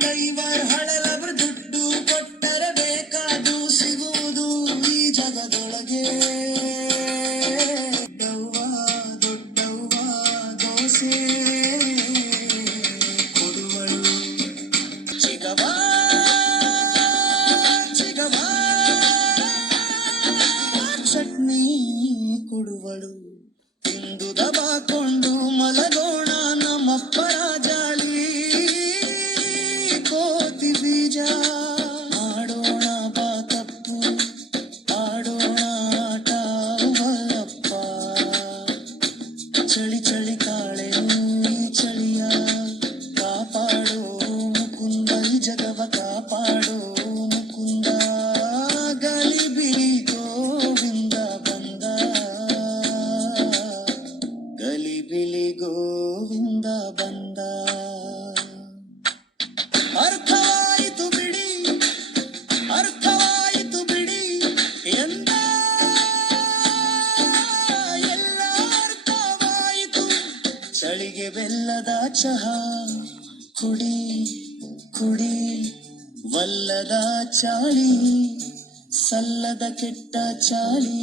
Driver ಹಳಲಬ್ರ ದುಡ್ಡು ಕೊಟ್ಟರೆ ಬೇಕಾದು ಸಿಗುವುದು ಈ ಜಗದೊಳಗೆ. ದೊಡ್ಡವ್ವ ದೋಸೆ ಕೊಡುವಳು, ಚಿಗವ ಚಟ್ನಿ ಕೊಡುವಳು. ತಿಂದು ದಬಾಕೊಂಡು ಮಲಗೋಣ ನಮ್ಮಪ್ಪರ ಜಾಲಿ, ಕೋತಿ ಬೀಜ ಆಡೋಣ ಬಾ ತಪ್ಪು, ಆಡೋಣ ಆಟ ಅವಲ್ಲಪ್ಪ. ಚಳಿ ಚಳಿ ಕಾಳೆನು ಈ ಚಳಿಯ ಕಾಪಾಡೋ ಮುಕುಂದ, ಈ ಜಗವ ಕಾಪಾಡೋ ಮುಕುಂದ. ಗಲಿಬಿಲಿ ಗೋವಿಂದ ಬಂದ, ಗಲಿಬಿಲಿ ಗೋವಿಂದ ಬಂದ. ಅರ್ಥವಾಯಿತು ಬಿಡಿ, ಅರ್ಥವಾಯಿತು ಬಿಡಿ ಎಂದ, ಎಲ್ಲ ಅರ್ಥವಾಯಿತು. ಚಳಿಗೆ ಬೆಲ್ಲದ ಚಹಾ ಕುಡಿ ಕುಡಿ, ವಲ್ಲದ ಚಾಳಿ ಸಲ್ಲದ ಕೆಟ್ಟ ಚಾಳಿ.